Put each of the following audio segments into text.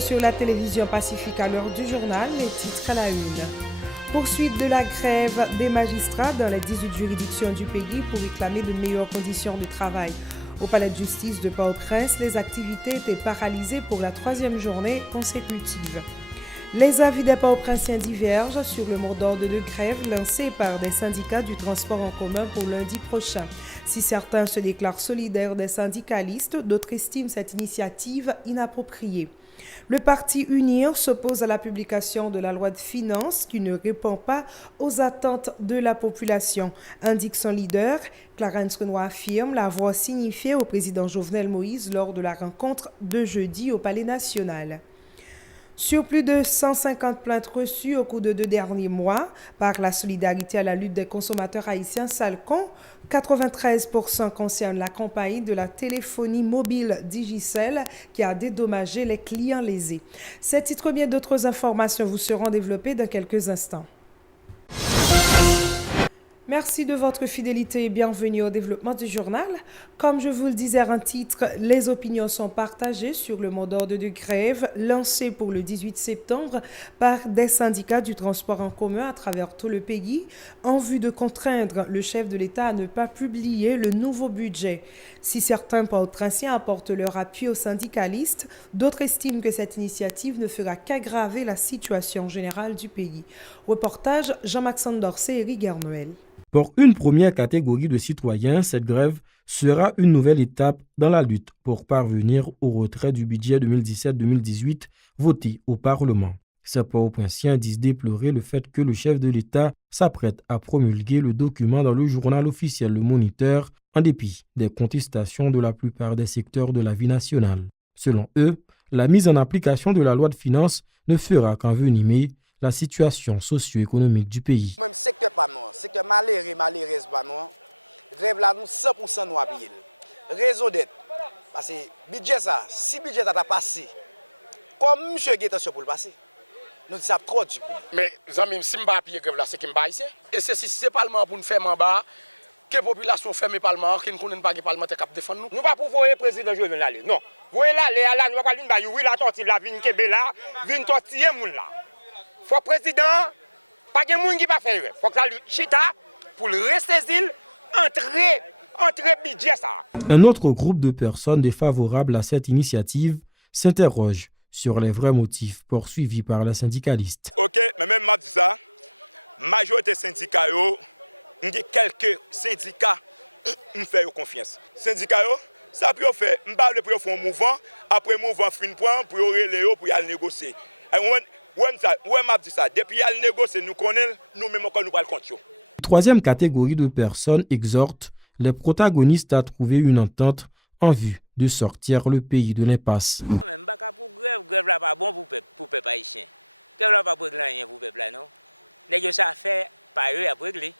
sur la télévision Pacifique à l'heure du journal, les titres à la une. Poursuite de la grève des magistrats dans les 18 juridictions du pays pour réclamer de meilleures conditions de travail. Au palais de justice de Port-au-Prince, les activités étaient paralysées pour la 3e journée consécutive. Les avis des Port-au-Prinsiens divergent sur le mot d'ordre de grève lancé par des syndicats du transport en commun pour lundi prochain. Si certains se déclarent solidaires des syndicalistes, d'autres estiment cette initiative inappropriée. Le parti UNIR s'oppose à la publication de la loi de finances qui ne répond pas aux attentes de la population, indique son leader. Clarence Renoir affirme l'avoir signifié au président Jovenel Moïse lors de la rencontre de jeudi au Palais national. Sur plus de 150 plaintes reçues au cours de 2 derniers mois par la solidarité à la lutte des consommateurs haïtiens Salcon, 93% concernent la compagnie de la téléphonie mobile Digicel qui a dédommagé les clients lésés. Ces titres et bien d'autres informations vous seront développées dans quelques instants. Merci de votre fidélité et bienvenue au développement du journal. Comme je vous le disais en titre, les opinions sont partagées sur le mot d'ordre de grève lancé pour le 18 septembre par des syndicats du transport en commun à travers tout le pays en vue de contraindre le chef de l'État à ne pas publier le nouveau budget. Si certains Port-au-Prinsiens apportent leur appui aux syndicalistes, d'autres estiment que cette initiative ne fera qu'aggraver la situation générale du pays. Reportage Jean-Maxence Dorcet et Eric Garnoël. Pour une première catégorie de citoyens, cette grève sera une nouvelle étape dans la lutte pour parvenir au retrait du budget 2017-2018 voté au Parlement. Ces Port-au-Prinsiens disent déplorer le fait que le chef de l'État s'apprête à promulguer le document dans le journal officiel Le Moniteur en dépit des contestations de la plupart des secteurs de la vie nationale. Selon eux, la mise en application de la loi de finances ne fera qu'envenimer la situation socio-économique du pays. Même secteur pas non, secteur malheureux pas non. Grève là nous 100% nous appuyer. Réseau dette. Parce que budget ça, si budget a passé, comme monsieur qui est pour le passer. Nous savons trop du coup. Mais amis, si m'pa appuyer grève là, c'est qui m'pa ici. Et c'est parlement pour nous faire en bas que la population ferme le parlement, qui ne connaît pas le parlement qui défend nous. Nous pas pour voir le président Jovenel aller. Non. Voyez là, nous pas pas oui la tortille la vinn kebe là, vinn tortiller moun là. Faut président, pas de monde qui va faire. Faut que ça chita pour le ressaisir, entrer budget ça. Un autre groupe de personnes défavorables à cette initiative s'interroge sur les vrais motifs poursuivis par les syndicalistes. OK, mais même m'a dit ça, majorité syndicats yo, quelques syndicats me fait confiance. Syndicats yo, ça peut faire, m'pa le pour faire un mouvement, après mouvement fin point pour relayer pour y aller négocier. Ouais, m'a dit ça. Depuis qu'il négocie, nous connaissons, nous-mêmes, nous parlons contre. Troisième catégorie de personnes exhorte les protagonistes à trouver une entente en vue de sortir le pays de l'impasse. Même pas pour grève là pas bon pour peuple haïtien. Grève là pas pour rien pour peuple là non. Les ça fait pas eux à régler.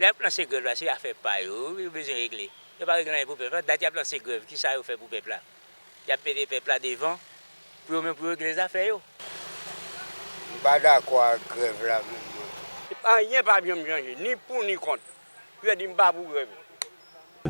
Les plans c'est grève là c'est affaire pas eux, ils besoin régler. Il pas régler pour peuple. Date plan c'est grève qui ça fait pour peuple là. Il a payé peuple là devant pour même pour régler les affaires yo. Pas d'accord avec grève là. Rien pas bien changer, ni pour ni contre. Je dis pas pour grève.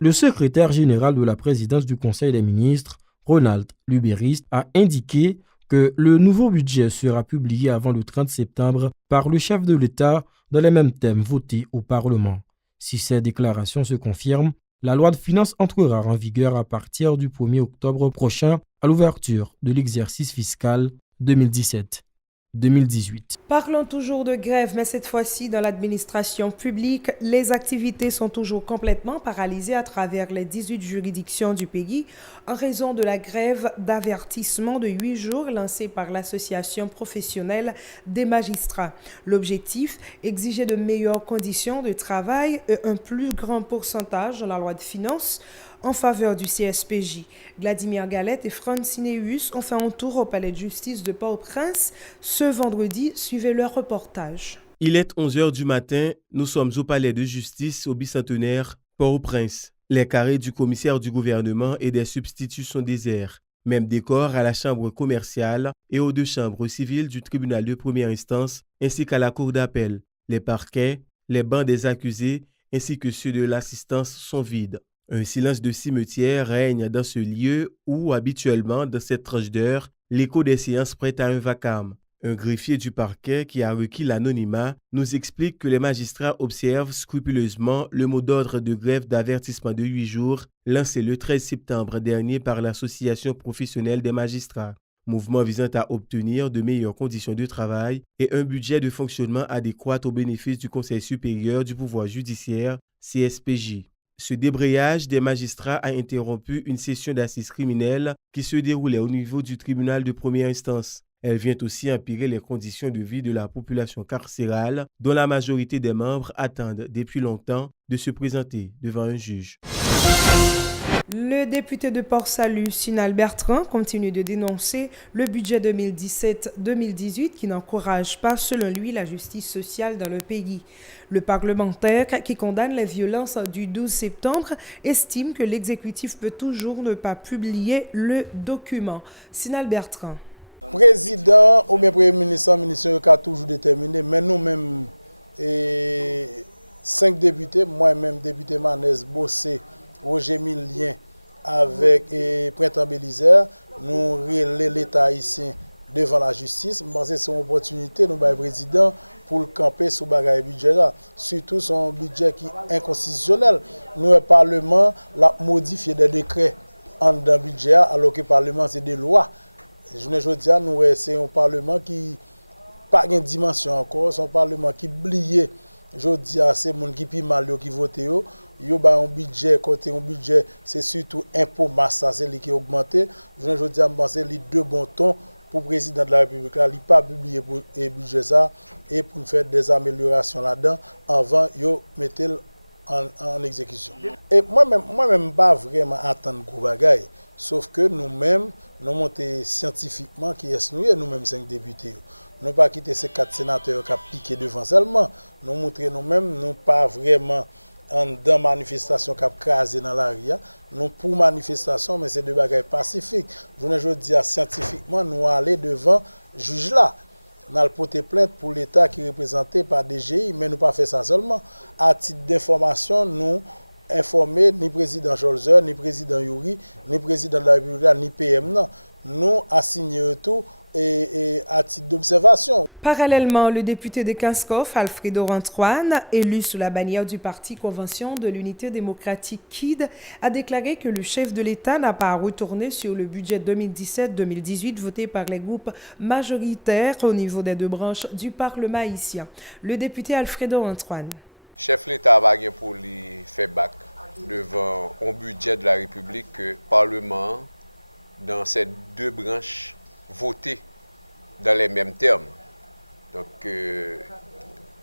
Le secrétaire général de la présidence du Conseil des ministres, Ronald Lubériste, a indiqué que le nouveau budget sera publié avant le 30 septembre par le chef de l'État dans les mêmes thèmes votés au Parlement. Si ces déclarations se confirment, la loi de finances entrera en vigueur à partir du 1er octobre prochain à l'ouverture de l'exercice fiscal 2017. 2018. Parlons toujours de grève, mais cette fois-ci dans l'administration publique. Les activités sont toujours complètement paralysées à travers les 18 juridictions du pays en raison de la grève d'avertissement de 8 jours lancée par l'association professionnelle des magistrats. L'objectif, exiger de meilleures conditions de travail et un plus grand pourcentage dans la loi de finances en faveur du CSPJ. Vladimir Galette et Francineus ont fait un tour au palais de justice de Port-au-Prince ce vendredi. Suivez leur reportage. Il est 11h du matin, nous sommes au palais de justice au bicentenaire Port-au-Prince. Les carrés du commissaire du gouvernement et des substituts sont déserts. Même décor à la chambre commerciale et aux 2 chambres civiles du tribunal de première instance ainsi qu'à la cour d'appel. Les parquets, les bancs des accusés ainsi que ceux de l'assistance sont vides. Un silence de cimetière règne dans ce lieu où, habituellement, dans cette tranche d'heure, l'écho des séances prête à un vacarme. Un greffier du parquet qui a requis l'anonymat nous explique que les magistrats observent scrupuleusement le mot d'ordre de grève d'avertissement de 8 jours lancé le 13 septembre dernier par l'Association professionnelle des magistrats. Mouvement visant à obtenir de meilleures conditions de travail et un budget de fonctionnement adéquat au bénéfice du Conseil supérieur du pouvoir judiciaire, CSPJ. Ce débrayage des magistrats a interrompu une session d'assises criminelles qui se déroulait au niveau du tribunal de première instance. Elle vient aussi empirer les conditions de vie de la population carcérale, dont la majorité des membres attendent depuis longtemps de se présenter devant un juge. Le député de Port-Salut, Sinal Bertrand, continue de dénoncer le budget 2017-2018 qui n'encourage pas, selon lui, la justice sociale dans le pays. Le parlementaire, qui condamne les violences du 12 septembre, estime que l'exécutif peut toujours ne pas publier le document. Sinal Bertrand. Président ou bien Premier ministre, ministre a toujours déterminé, mais nous-mêmes, 5 députés, moi-même, député Manès Bossé, Roger Milien, avec Printemps Bélizer, nous relais l'État haïtien devant la justice. Je pense que c'est une opportunité, nous, le président, pour le camper sous le budget là. Surtout son budget qui est inconstitutionnel. Nous, le Parlement, l'a modifié des décrets en dans le budget, alors que le Parlement, c'est des lois. Je veux dire, nous, c'est un Parlement qui n'a pas de dimension encore, c'est un Parlement qui oublié. Je dis à ces gens qui piment mal qui votent, il y a un budget, côté un budget, c'est surtout impôt masse, c'est lui qui a augmenté. Je veux dire, c'est les deux bons tons pour le président de la République. Il n'a pas publié le budget ça et pour faire des améliorations là-dedans avant de mettre en exécution. Et moi-même, pas vraiment attendre gros bagaille, sauf que nous-mêmes, nous montons scientifiquement qui est nous-mêmes 5 députés. Nous pas quitter ces 4 sénateurs qui ont piqué devant seulement. Nous montrer nous-mêmes, nous pas vraiment dans manifestation qui a crasé dans l'arrière. Nous pour manifestation, mais c'est des bagages pacifiques. Je dis scientifiquement, nous aller devant juge là. Nous allons porter plainte pour l'État qui est représenté par DGI, mais nous pas fait ça seulement. À titre d'information, nous informer ni président Jolzer, ni président Yuri, ni président de la République, ni PM. Non. Nous assignons tout et à titre d'observation. Parallèlement, le député de Kinskov, Alfredo Antoine, élu sous la bannière du parti Convention de l'Unité démocratique KID, a déclaré que le chef de l'État n'a pas à retourner sur le budget 2017-2018 voté par les groupes majoritaires au niveau des 2 branches du Parlement haïtien. Le député Alfredo Antoine. Chef de l'État va gagner pour lui faire bac devant un budget de la République que le Parlement, dans ces 2 branches, voté dans les mêmes termes. Donc,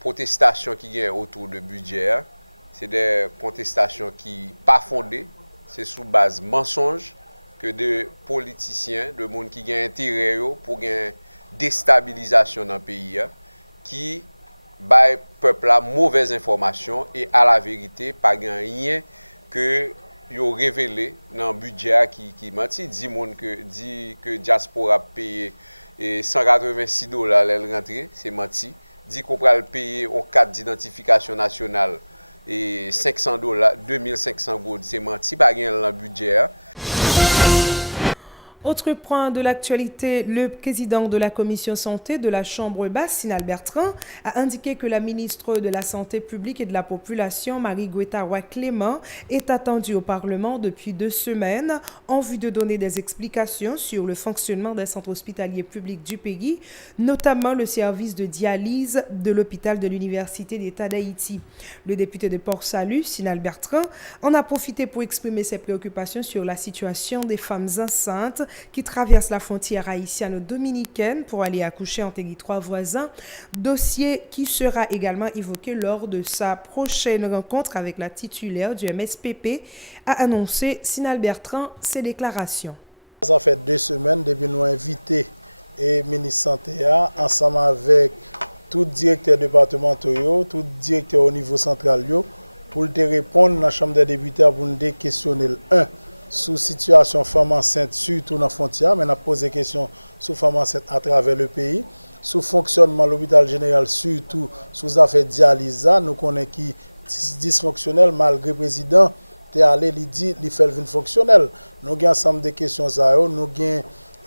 protestations qui viennent autour du budget, c'est des protestations qui ne sont pas fondées, c'est sous base mensonge que de politiciens, de monde qui ont intérêt pour une déstabilisation dans le pays, qui baillent peuple la mauvaise information et à la vérité, pas rien que yo révélé dans le budget qui menti, dit que diaspora paye $186 elle rentrée, c'est menti. Dit qu'on va payer en carte d'identification nationale et $500, 2500 gold, c'est menti, pas rien dans le budget. Autre point de l'actualité, le président de la commission santé de la Chambre basse, Sinal Bertrand, a indiqué que la ministre de la Santé publique et de la Population, Marie-Guetta Roy-Clément, est attendue au Parlement depuis 2 semaines en vue de donner des explications sur le fonctionnement des centres hospitaliers publics du pays, notamment le service de dialyse de l'hôpital de l'Université d'État d'Haïti. Le député de Port-Salut, Sinal Bertrand, en a profité pour exprimer ses préoccupations sur la situation des femmes enceintes qui traverse la frontière haïtiano-dominicaine pour aller accoucher en territoire voisin, dossier qui sera également évoqué lors de sa prochaine rencontre avec la titulaire du MSPP, a annoncé Sinal Bertrand ses déclarations. Ça fait 2 semaines depuis nous invité et ministre santé ensemble avec tout directeur départemental, tout directeur au niveau central pour te répondre dans la Chambre des députés pour nous questionner sous situation femme enceinte, surtout dans la frontière, mais on a posé des questions sur femmes enceintes à travers le pays, sous fonctionnement de l'hôpital général, surtout sous affaires dialyse, nous connaissons qui dysfonctionnel malgré le président, il allé, il dit, il fait une fonctionnel. Nous avons ensemble de questions, nous avons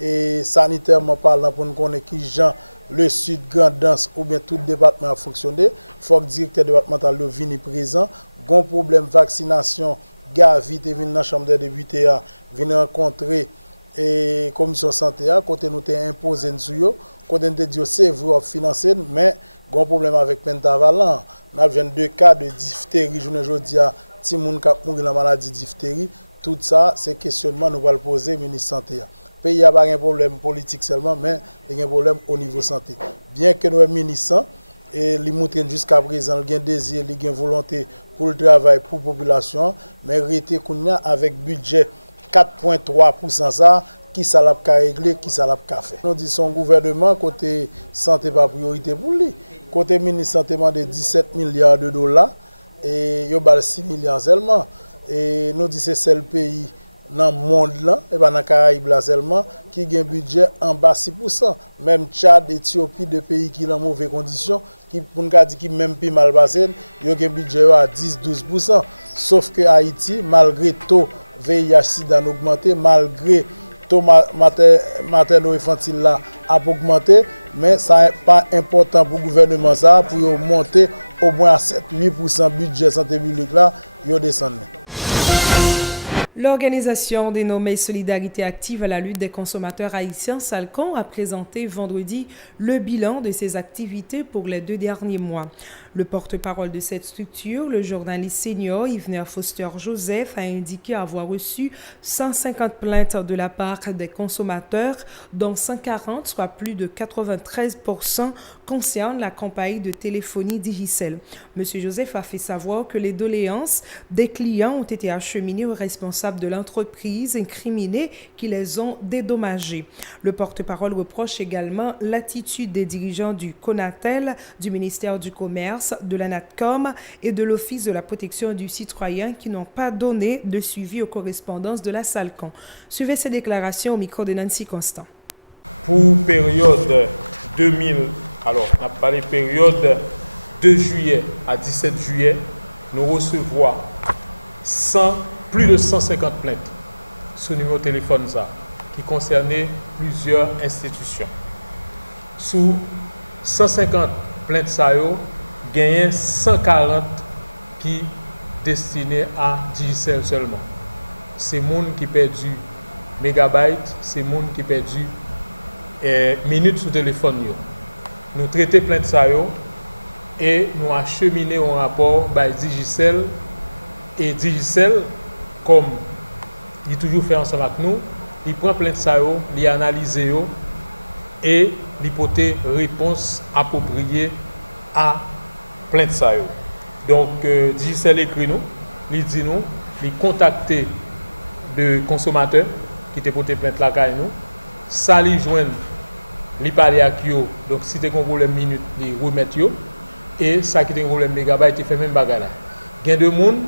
et sanitairement parlant pour nous connaître qui gens le sud Grand'Anse ou bien tout département a fonctionné. Faut que le directeur départemental le vienne présent. Gon problème vaccination, gars vite vinn dans chambre des députés a venir rencontrer et commission santé a côté nous t'ai imposé sur yo, côté nous dit c'est vous financer mais gon problème avec pentavalent. On a 22 cas de diphtérie journée jodi a ti moun k'ap mouri la maladie diphtérie. Tout ça c'est questionnement nous va le poser ministre santé a. Pays a pas un problème politique seulement mais il y a un problème au niveau santé. Bien que nous ministre et li montre jusqu'à présent il y a désir, il y a volonté pour le travail pour population mais rété kounya avec budget 4.3% ça qui ça l'a réglé qui ça l'a fait. Nous dit son gouvernement côté santé pas priorité pour lui. Côté ministre santé demande 17 milliards de dollars et yo bal 6 milliards seulement et nous dit c'est seul pays dans le monde là et pas dans Caraïbes là seulement qui a un budget en bas 6%. Même Tchad, Éthiopie, deux pays qui sont en mauvaises conditions qui pour nous dire qui même plus mal passé, ils ont un budget à 10-12%. Sauf que Haïti malgré taux VIH/SIDA augmenté, malgré taux materno-infantile là a augmenté, mais ça n'est pas important pour le gouvernement ça pour monter au moins à 7-8% budget santé publique là, ils descendent. L'organisation dénommée Solidarité active à la lutte des consommateurs haïtiens, Salcon, a présenté vendredi le bilan de ses activités pour les 2 derniers mois. Le porte-parole de cette structure, le journaliste senior Yvner Foster Joseph, a indiqué avoir reçu 150 plaintes de la part des consommateurs, dont 140, soit plus de 93%, concernent la compagnie de téléphonie Digicel. M. Joseph a fait savoir que les doléances des clients ont été acheminées aux responsables de l'entreprise incriminés qui les ont dédommagés. Le porte-parole reproche également l'attitude des dirigeants du CONATEL, du ministère du Commerce, de la NATCOM et de l'Office de la protection du citoyen qui n'ont pas donné de suivi aux correspondances de la Salcon. Suivez ces déclarations au micro de Nancy Constant. Pour période 2000, alors on a parlé période 2 juillet à 17 juillet, nous recevons plus de 150 plaintes sur le numéro de téléphone ça, qui concernaient plusieurs institutions. Sous 150 plaintes ça gagné 140 qui destinés à Digicel seulement. C'est monde qui perdu mégabytes, c'est monde qui perdu minutes sur téléphone yo. Nous traitons plainte ça yo et nous acheminer un rapport by Digicel et Digicel comme il toujours fait ensemble avec nous, il prend plainte ça yo, il analyse yo et il porter réponse appropriée à plainte ça yo. Donc Digicel écrit nous, il dit nous, il contacter de consommateurs qui te porté plainte la caille nous, ça li joindre, li parler avec yo. Donc si tu as un problème minute, li remettre yo et ça qui te un problème mégabyte, il fait même bagarre là. Il y a de monde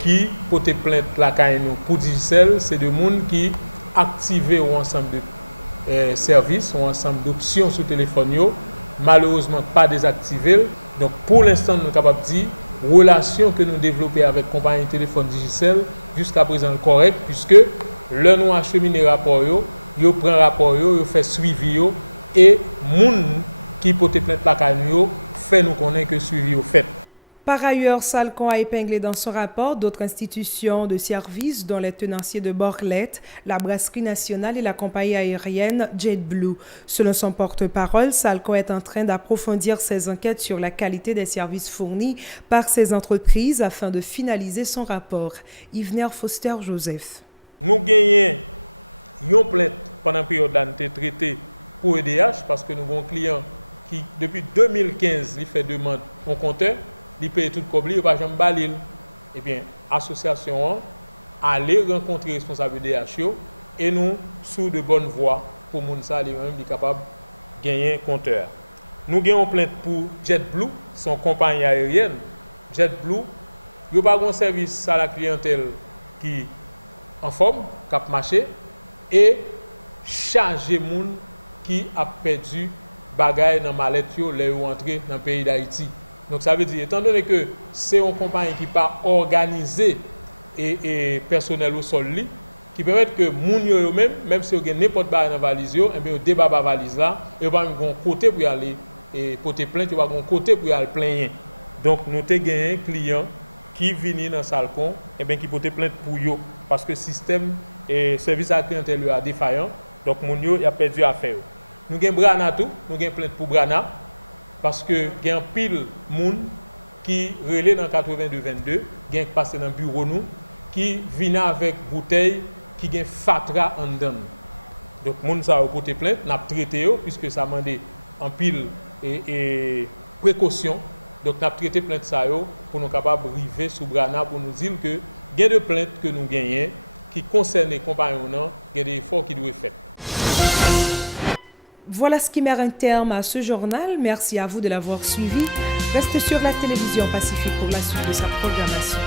qui porté plainte la caille nous pour Digicel, c'est de monde qui activé un ensemble de services, un ensemble d'options sur téléphone yo, malheureusement pas désactivé. Donc pour l'instant nous sommes capables de dire relation que nous développons avec compagnie téléphone Digicel jusqu'à présent correct puisque le nous acheminer rapport yo prend rapport yo fait suivi yo et moun qui porte plainte la caille yo fait nous connaître que suivi yo fait. Par ailleurs, Salcon a épinglé dans son rapport d'autres institutions de services dont les tenanciers de Borlette, la Brasserie nationale et la compagnie aérienne JetBlue. Selon son porte-parole, Salcon est en train d'approfondir ses enquêtes sur la qualité des services fournis par ces entreprises afin de finaliser son rapport. Yvner Foster Joseph. Nous gagnons une plainte pendant la période d'année traitée pour EDH parce que nous avons un client qui, depuis 2015, il fait demande au compteur. Il paye tout comme il va jamais balil. Eh bien, l'association aller rencontrer les responsables de DHO et nous sous de bonne voie pour moun ça lui-même est capable de gagner un compteur. Nous gagnons plainte pour JetBlue, son compagnie aérienne. JetBlue, il n'y a pas un service à la clientèle qui en forme, qui a marché et charger moun qui a perdu bagay dans mallette yo les entré dans le pays d'Haïti. Donc ça veut dire, étant donné que c'est une compagnie qui n'est pas organisée et personnel au sol, qui permettent que moun yo même si vous avez n'importe quoi dans la valise, et bien, débat la valise là, et pas un côté pour y aller et porter plainte, et pas un côté pour y aller plaindre. Donc, nous avons gagné un client qui vient dans la salle et bien qui porte plainte pour eux, parce que le système et service à la clientèle est défaillant, donc moun yo a perdu affaire. Nous avons Brana tout, nous avons plainte pour Brana, parce que il y a un pile moun qui relève dans 82-22, qui passe dans le bureau nous, qui vient avec bouteille qui gen fatra en dedans. Donc moun sa a porté plainte, n'a traité yo puisque ça demandé en pile et précaution. Donc n'a traité plainte ça yo pour nous capable river sous Brana pour nous dire que gain de plainte que nous gagnons qui concerne les compagnons, il y a des efforts qui doivent être faits. Voilà ce qui met un terme à ce journal. Merci à vous de l'avoir suivi. Reste sur la télévision Pacifique pour la suite de sa programmation.